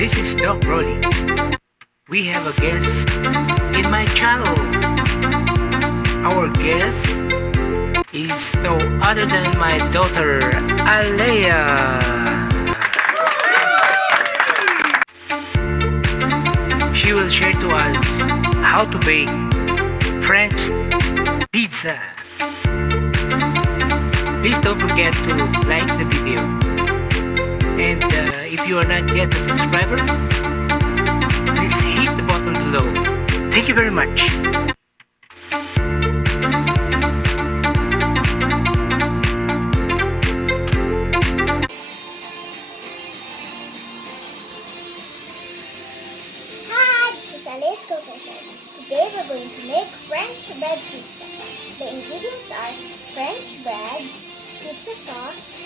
This is Doc Rolly. We have a guest in my channel. Our guest is no other than my daughter, Aleya. She will share to us how to bake French pizza. Please don't forget to like the video. And if you are not yet a subscriber, please hit the button below. Thank you very much. Hi, this is Aleya's Kitchen. Today we're going to make French bread pizza. The ingredients are French bread, pizza sauce,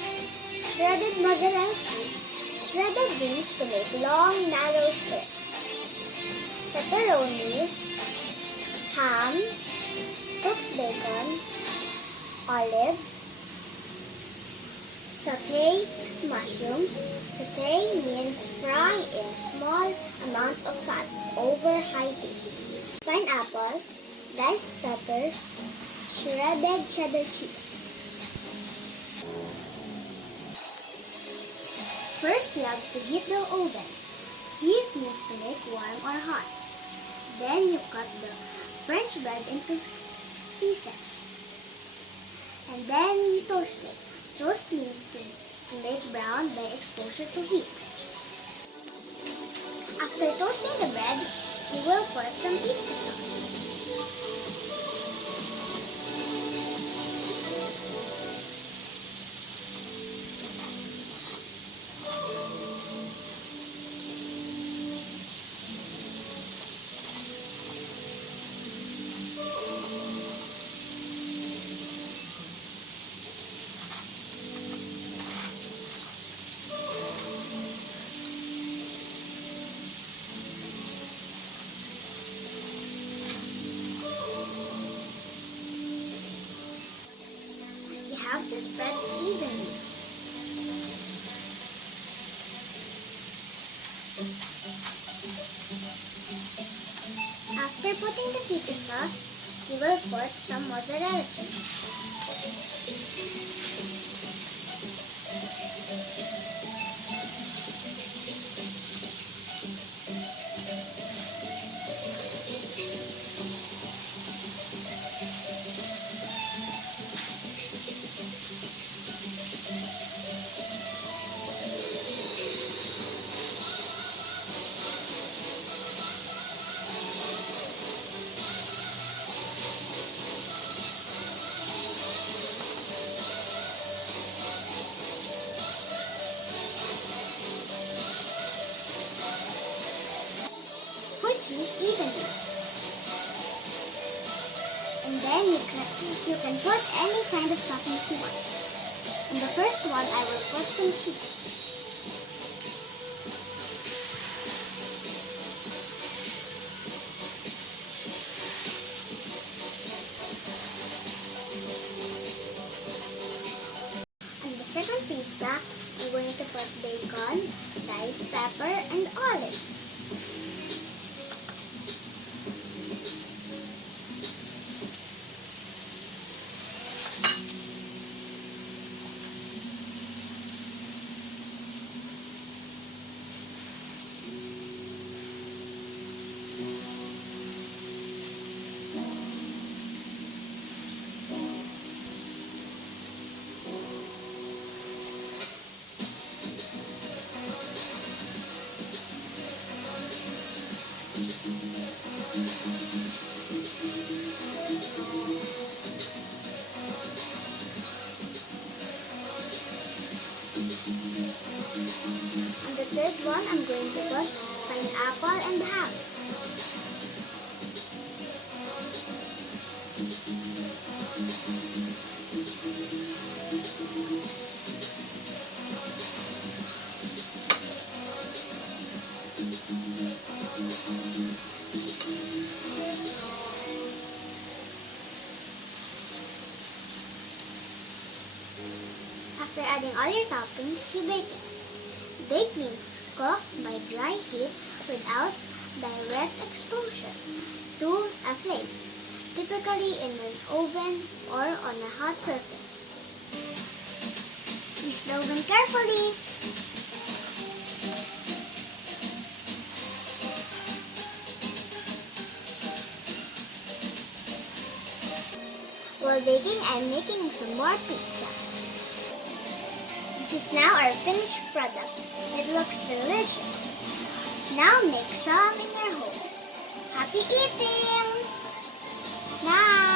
shredded mozzarella cheese, shredded beans to make long, narrow strips, pepperoni, ham, cooked bacon, olives, sauté mushrooms. Sauté means fry in small amount of fat over high heat. Pineapples, diced peppers, shredded cheddar cheese. First, you have to heat the oven. Heat means to make warm or hot. Then you cut the French bread into pieces. And then you toast it. Toast means to make brown by exposure to heat. After toasting the bread, you will put some pizza sauce. You have to spread evenly. After putting the pizza sauce, you will put some mozzarella cheese. Put cheese evenly. And then you can put any kind of toppings you want. In the first one, I will put some cheese. On the second pizza, I'm going to put bacon, diced pepper, and olives. On the third one, I'm going to put pineapple and ham. After adding all your toppings, you bake it. Bake means cook by dry heat without direct exposure to a flame, typically in an oven or on a hot surface. Use the oven carefully. While baking, I'm making some more pizza. This is now our finished product. It looks delicious. Now make some in your home. Happy eating! Now!